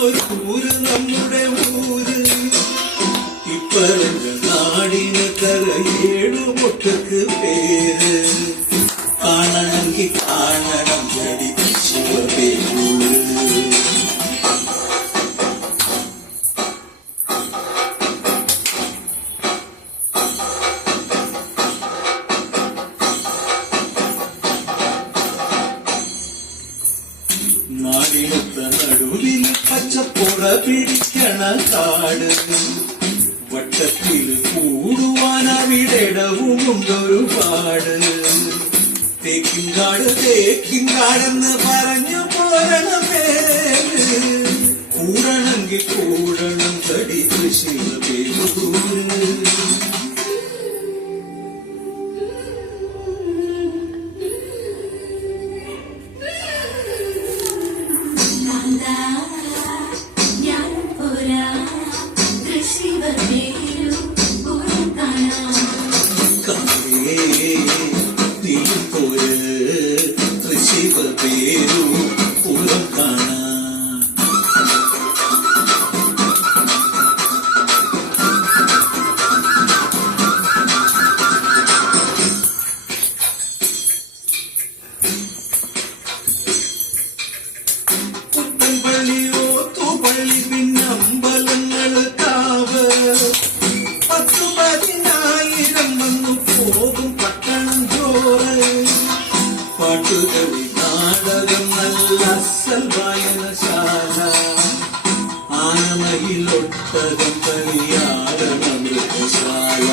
ഒരു ഊര് നമ്മുടെ ഊര് ഇപ്പറഞ്ഞ നാടിന് കരയേഴു പൊട്ടക്ക് പേര് കാണണമെങ്കിൽ കാണണം ചടി ശിവപേരൂര് നാടിനൊത്ത നടുവിൽ പച്ചപ്പുറ പിടിക്കണ കാട് വട്ടത്തിൽ കൂടുവാൻ അവിടെടവുമുണ്ടൊരുപാട് തേക്കിൻകാടെന്ന് പറഞ്ഞു പോരണ പേര് കൂടണമെങ്കിൽ കൂടണം തടി ശിവപേരൂര് ശിവപേരു പൂരം കാണാൻ പുത്തൻപള്ളിയോ തൂപ്പള്ളി പിന്നമ്പലങ്ങള് കാവ് 10,000 വന്നു പോകും പട്ടണം ചോറ് പാട്ടുകളി നാടകം നല്ല അസൽ വായനശാല ആനമയിലൊട്ടകം കളിയാടണ മൃഗശാല